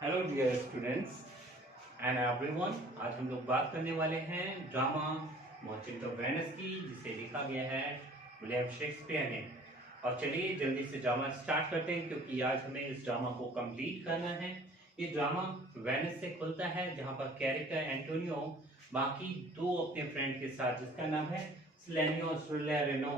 Hello dear students and everyone. आज हम लोग बात करने वाले हैं ड्रामा मर्चेंट ऑफ वेनिस की, जिसे लिखा गया है विलियम शेक्सपियर ने। और चलिए जल्दी से ड्रामा स्टार्ट करते हैं, क्योंकि आज हमें इस ड्रामा को कंप्लीट करना है। ये ड्रामा वेनिस से खुलता है, जहां पर कैरेक्टर एंटोनियो बाकी दो अपने फ्रेंड के साथ, जिसका नाम है स्लेनियो सुलेरेनो,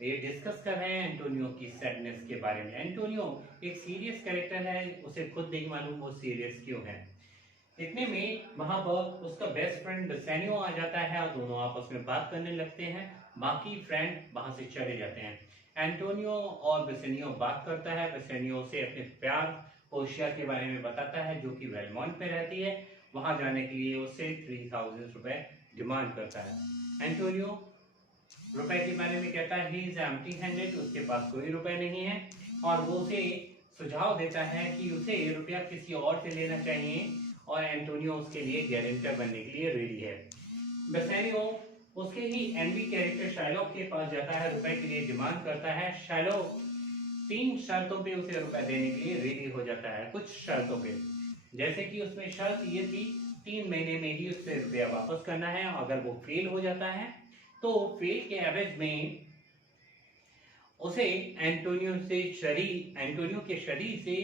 ये डिस्कस कर रहे हैं एंटोनियो की सैडनेस के बारे में। एंटोनियो एक सीरियस कैरेक्टर है, उसे खुद नहीं मालूम वो सीरियस क्यों है। इतने में वहां पर उसका बेस्ट फ्रेंड बेसेनियो आ जाता है और दोनों आपस में बात करने लगते हैं। बाकी फ्रेंड वहां से चले जाते हैं। एंटोनियो और बेसेनियो बात करता है। बेसेनियो से अपने प्यार पोशिया के बारे में बताता है, जो कि वेलमोंट में रहती है। वहां जाने के लिए उससे 3000 रुपए डिमांड करता है। एंटोनियो रुपए के बारे में कहता है ही इज एम्प्टी हैंडेड, उसके पास कोई रुपए नहीं है। और वो उसे सुझाव देता है कि उसे रुपया किसी और से लेना चाहिए, और एंटोनियो उसके लिए गारंटर बनने के लिए रेडी है। बेसेनियो उसके ही एनबी कैरेक्टर शाइलॉक के पास जाता है, रुपए के लिए डिमांड करता है। शाइलॉक 3 शर्तों पे उसे रुपए देने के लिए रेडी हो जाता है। कुछ शर्तों पे, जैसे कि उसमें शर्त ये थी 3 महीने में ही उससे रुपया वापस करना है। अगर वो फेल हो जाता है तो फेल के एवरेज में उसे एंटोनियो के शरीर से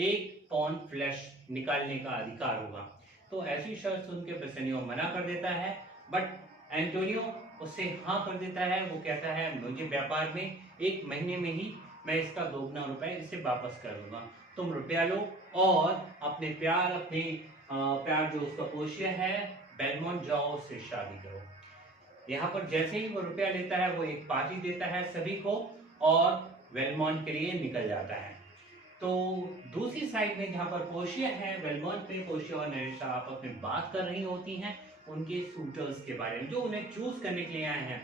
1 पॉन्ड फ्लैश निकालने का अधिकार होगा। तो ऐसी शर्त सुन के बेसेनियो मना कर देता है, बट एंटोनियो उससे हाँ कर देता है। वो कहता है मुझे व्यापार में 1 महीने में ही मैं इसका दोगुना रुपए इसे वापस कर दूंगा, तुम रुपया लो और अपने प्यार जो उसका पोशिया है बेलमोंट, जाओ उससे शादी करो। यहाँ पर जैसे ही वो रुपया लेता है, वो एक पार्टी देता है सभी को और वेलमोंट के लिए निकल जाता है। तो दूसरी साइड में जहाँ पर पोशिया है, वेलमोंट पे पोशिया और नरेशा आपस में बात कर रही होती हैं उनके सूटर्स के बारे में, जो उन्हें चूज करने के लिए आए हैं।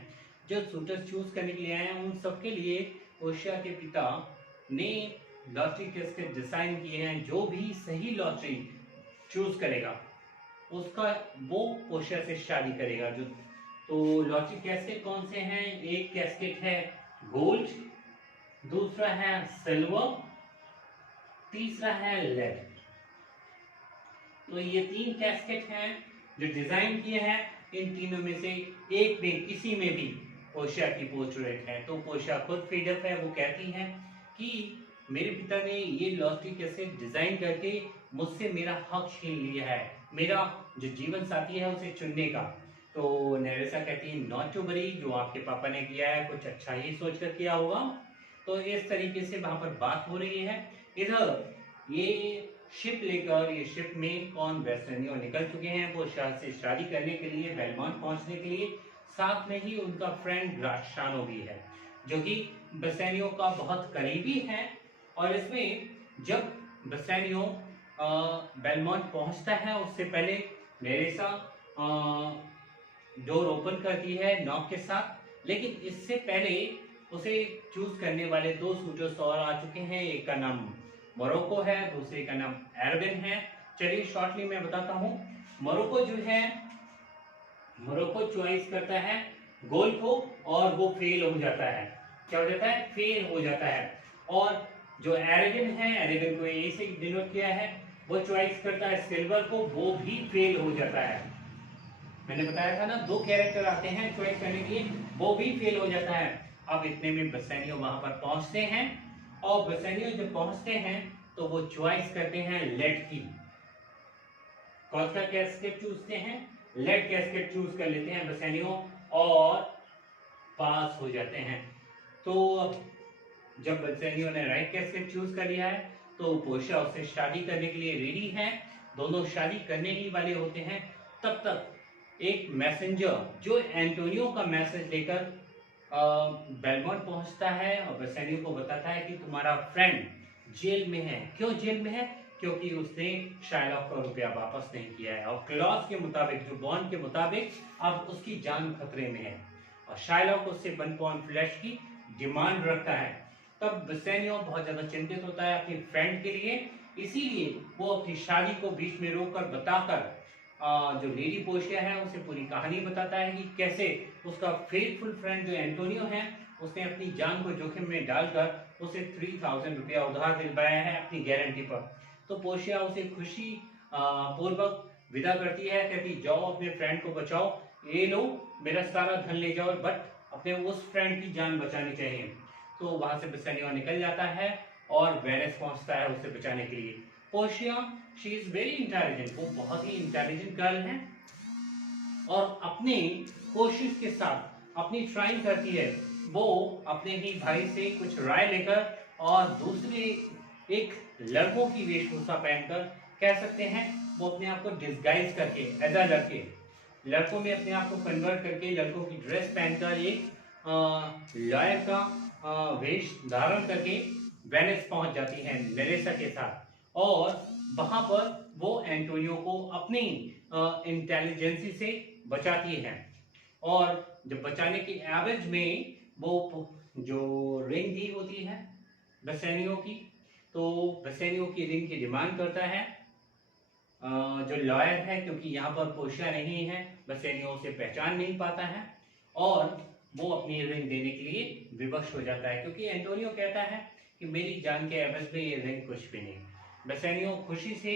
जो सूटर्स चूज करने के लिए आए हैं, उन सबके लिए पोशिया के पिता ने लॉटरी कैस्केट डिजाइन किए हैं। जो भी सही लॉटरी चूज करेगा उसका वो पोशिया से शादी करेगा। जो तो लॉटरी कैस्केट कौन से हैं? एक कैस्केट है गोल्ड, दूसरा है सिल्वर, तीसरा है लेड। तो ये 3 कैस्केट हैं जो डिजाइन किए हैं। इन तीनों में से एक में किसी में भी पोशिया की पोर्ट्रेट है। तो पोशिया खुद फ्रीडम है, वो कहती है कि मेरे पिता ने ये लॉटरी कैसेट डिजाइन करके मुझसे मेरा हक छीन लिया है, मेरा जो जीवन साथी है उसे चुनने का। तो नरेसा कहती है नॉट टू वरी, जो आपके पापा ने किया है कुछ अच्छा ही सोच कर किया होगा। तो इस तरीके से वहां पर बात हो रही है। इधर ये शिप लेकर, ये शिप में कौन बेसेनियो निकल चुके हैं वो से शादी करने के लिए, बेलमोंट पहुंचने के लिए। साथ में ही उनका फ्रेंड ग्राशियानो भी है, जो कि बेसेनियो का बहुत करीबी है। और इसमें जब बेसेनियो बेलमोंट पहुंचता है, उससे पहले नेरेसा डोर ओपन करती है नॉक के साथ। लेकिन इससे पहले उसे चूज करने वाले 2 सूटर्स और आ चुके हैं। एक का नाम मोरक्को है, दूसरे का नाम एरबिन है। चलिए शॉर्टली मैं बताता हूँ। मोरक्को जो है, मोरक्को चॉइस करता है गोल को और वो फेल हो जाता है। क्या हो जाता है? फेल हो जाता है। और जो एरेबिन है, एरेबिन को ए से डिनोट किया है, वो चॉइस करता है सिल्वर को, वो भी फेल हो जाता है। मैंने बताया था ना 2 कैरेक्टर आते हैं चॉइस करने के लिए, वो भी फेल हो जाता है। अब इतने में बेसेनियो वहां पर पहुंचते हैं, और बेसेनियो जब पहुंचते हैं तो वो चॉइस करते हैं लेड की। कौन सा कैस्केट चूजते हैं? लेड कैस्केट चूज कर लेते हैं बेसेनियो और पास हो जाते हैं। तो जब बेसेनियो ने राइट कैस्केट चूज कर लिया है तो पोशिया उससे शादी करने के लिए रेडी है। दोनों शादी करने ही वाले होते हैं। तब तक एक मैसेंजर जो एंटोनियो का मैसेज लेकर बेलमोंट पहुंचता है और बेसेनियो को बताता है कि तुम्हारा फ्रेंड जेल में है। क्यों जेल में है? क्योंकि उसने शाइलॉक का रुपया वापस नहीं किया है, और क्लॉज के मुताबिक, जो बॉन्ड के मुताबिक, अब उसकी जान खतरे में है और शाइलॉक उससे 1 पॉन्ड फ्लैश की डिमांड रखता है। तब बेसेनियो बहुत ज्यादा चिंतित होता है अपनी फ्रेंड के लिए, इसीलिए वो अपनी शादी को बीच में रोककर बताकर जो लेडी पोशिया है उसे पूरी कहानी बताता है कि कैसे उसका फेथफुल फ्रेंड जो एंटोनियो है, उसने अपनी जान को जोखिम में डालकर उसे 3000 रुपया उधार दिलवाया है अपनी गारंटी पर। तो पोर्शिया उसे खुशी पूर्वक विदा करती है, कहती जाओ अपने फ्रेंड को बचाओ, ये लो मेरा सारा धन ले जाओ, बट अपने उस फ्रेंड की जान बचानी चाहिए। तो वहां से बेसेनियो निकल जाता है और वेनिस पहुंचता है उसे बचाने के लिए। Portia she is very intelligent, वो बहुत ही इंटेलिजेंट गर्ल है और अपनी कोशिश के साथ अपनी ट्राइंग करती है, वो अपने ही भाई से कुछ राय लेकर और दूसरे एक लड़कों की वेशभूषा पहनकर, कह सकते हैं वो अपने आप को डिस्गाइज करके एज अ लड़कों में अपने आप को कन्वर्ट करके लड़कों की ड्रेस पहनकर एक लॉयर का वेश धारण करके वेनिस पहुंच जाती है नेरेसा के साथ और वहां पर वो एंटोनियो को अपनी इंटेलिजेंसी से बचाती है। और जब बचाने के एवरेज में वो जो रिंग दी होती है बेसेनियो की, तो बेसेनियो की रिंग की डिमांड करता है जो लॉयर है, क्योंकि यहाँ पर पोर्शिया नहीं है, बेसेनियो उसे पहचान नहीं पाता है और वो अपनी रिंग देने के लिए विवश हो जाता है, क्योंकि एंटोनियो कहता है कि मेरी जान के एवज में ये रिंग कुछ भी नहीं। बेसेनियो खुशी से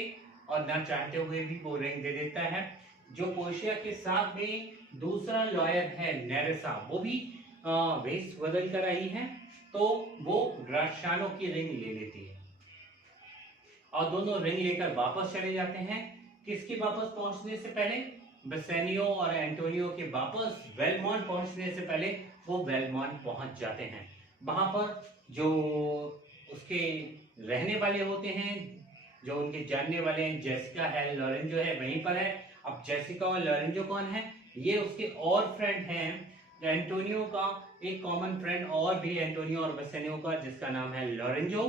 और ना चाहते हुए भी वो रिंग दे देता है। जो पोर्शिया के साथ में दूसरा लॉयर है नेरेसा, वो भी वेश बदल कर आई है, तो वो ग्राशियानो की रिंग ले लेती है और दोनों रिंग लेकर वापस चले जाते हैं। किसके वापस पहुंचने से पहले? बेसेनियो और एंटोनियो के वापस वेलमॉन्ट पहुंचने से पहले वो वेलमॉन्ट पहुंच जाते हैं। वहां पर जो उसके रहने वाले होते हैं, जो उनके जानने वाले हैं, जेसिका है, लॉरेंजो है, वहीं पर है। अब जेसिका और लॉरेंजो कौन है? ये उसके और फ्रेंड हैं एंटोनियो का, एक कॉमन फ्रेंड और भी एंटोनियो और बेसेनियो का, जिसका नाम है लॉरेंजो।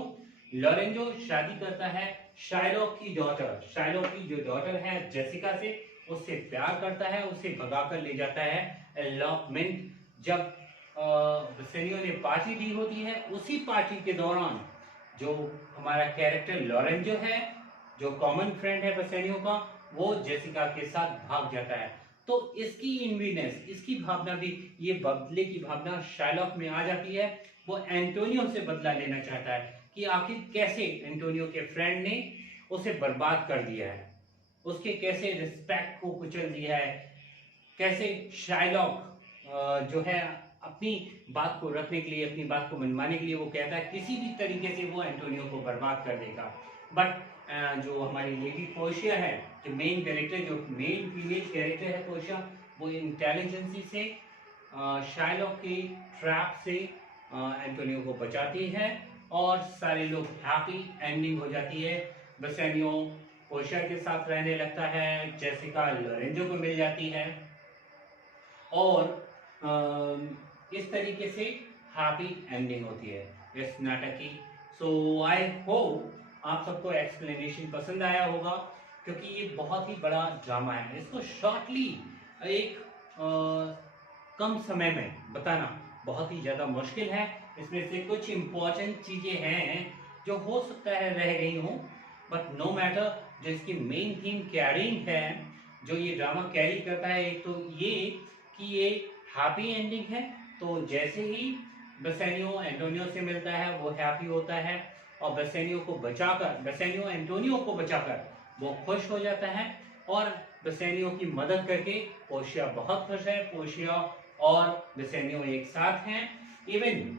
लॉरेंजो शादी करता है शाइलॉक की डॉटर, शाइलॉक की जो डॉटर है जेसिका से, उससे प्यार करता है, उसे भगाकर ले जाता है एलॉपमेंट। जब बेसेनियो ने पार्टी दी होती है, उसी पार्टी के दौरान जो हमारा कैरेक्टर लॉरेंजो है, जो कॉमन फ्रेंड है बेसेनियो का, वो जेसिका के साथ भाग जाता है। तो इसकी इन्वीनेस, इसकी भावना भी, ये बदले की भावना शाइलॉक में आ जाती है। वो एंटोनियो से बदला लेना चाहता है कि आखिर कैसे एंटोनियो के फ्रेंड ने उसे बर्बाद कर दिया है, उसके कैसे रिस्पेक्ट को कुचल दिया है, कैसे शाइलॉक जो है अपनी बात को रखने के लिए, अपनी बात को मनवाने के लिए, वो कहता है किसी भी तरीके से वो एंटोनियो को बर्बाद कर देगा। बट जो हमारी लेडी पोर्शिया है, जो मेन कैरेक्टर, जो मेन फीमेल कैरेक्टर है पोर्शिया, वो इंटेलिजेंसी से शाइलॉक के ट्रैप से एंटोनियो को बचाती है और सारे लोग हैप्पी एंडिंग हो जाती है। बेसेनियो पोर्शिया के साथ रहने लगता है, जेसिका लॉरेंजो को मिल जाती है और इस तरीके से हैप्पी एंडिंग होती है इस नाटक की। सो आई होप आप सबको एक्सप्लेनेशन पसंद आया होगा, क्योंकि ये बहुत ही बड़ा ड्रामा है। इसको शॉर्टली एक कम समय में बताना बहुत ही ज़्यादा मुश्किल है। इसमें से कुछ इम्पोर्टेंट चीज़ें हैं जो हो सकता है रह गई हों, बट नो मैटर, जो इसकी मेन थीम कैरिंग है, जो ये ड्रामा कैरी करता है, एक तो ये कि ये हैप्पी एंडिंग है। तो जैसे ही बेसेनियो एंटोनियो से मिलता है, वो हैप्पी होता है और बेसेनियो को बचाकर, बेसेनियो एंटोनियो को बचाकर वो खुश हो जाता है और बेसेनियो की मदद करके पोर्शिया बहुत खुश है। पोर्शिया और बेसेनियो एक साथ हैं, इवन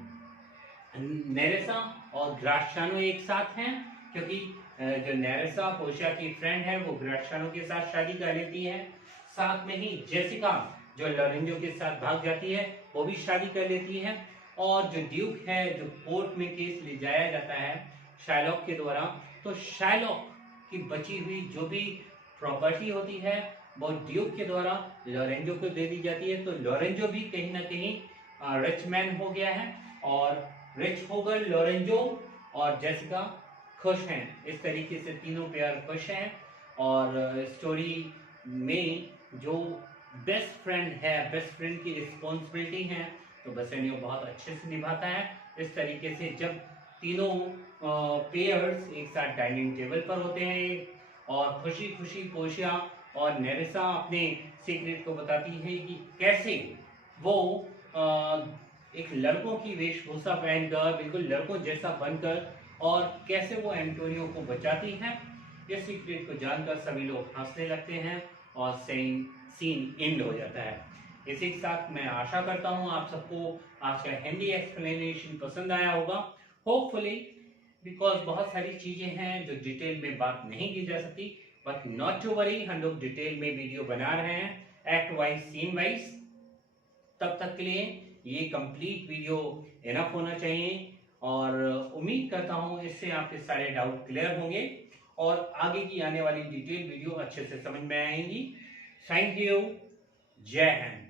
नेरेसा और ग्राशियानो एक साथ हैं, क्योंकि जो नेरेसा पोर्शिया की फ्रेंड है, वो ग्राशियानो के साथ शादी कर लेती है। साथ में ही जेसिका जो लॉरेंजो के साथ भाग जाती है, वो भी शादी कर लेती है। और जो ड्यूक है, जो कोर्ट में केस ले जाया जाता है शाइलॉक के द्वारा, तो शाइलॉक की बची हुई जो भी प्रॉपर्टी होती है, वो ड्यूक के द्वारा लॉरेंजो को दे दी जाती है। तो लॉरेंजो भी कहीं ना कहीं रिच मैन हो गया है और रिच होकर लॉरेंजो और जेसिका खुश हैं। इस तरीके से तीनों पेयर खुश हैं और स्टोरी में जो बेस्ट फ्रेंड है, बेस्ट फ्रेंड की रिस्पॉन्सिबिलिटी है, तो बेसेनियो बहुत अच्छे से निभाता है। इस तरीके से जब तीनों पेयर्स एक साथ डाइनिंग टेबल पर होते हैं और खुशी खुशी पोर्शिया और नेरेसा अपने सीक्रेट को बताती है कि कैसे वो एक लड़कों की वेशभूषा पहनकर, बिल्कुल लड़कों जैसा बनकर, और कैसे वो एंटोनियो को बचाती है इस सीक्रेट को जानकर सभी लोग हंसने लगते हैं और सीन एंड हो जाता है। इसी के साथ मैं आशा करता हूँ आप सबको आज का हिंदी एक्सप्लेनेशन पसंद आया होगा, होपफुली, बिकॉज बहुत सारी चीजें हैं जो डिटेल में बात नहीं की जा सकती, बट नॉट टू वरी, हम लोग डिटेल में वीडियो बना रहे हैं एक्ट वाइज, सीन वाइज। तब तक के लिए ये कंप्लीट वीडियो इनफ होना चाहिए और उम्मीद करता हूँ इससे आपके सारे डाउट क्लियर होंगे और आगे की आने वाली डिटेल वीडियो अच्छे से समझ में आएंगी। Thank you. जय हिंद।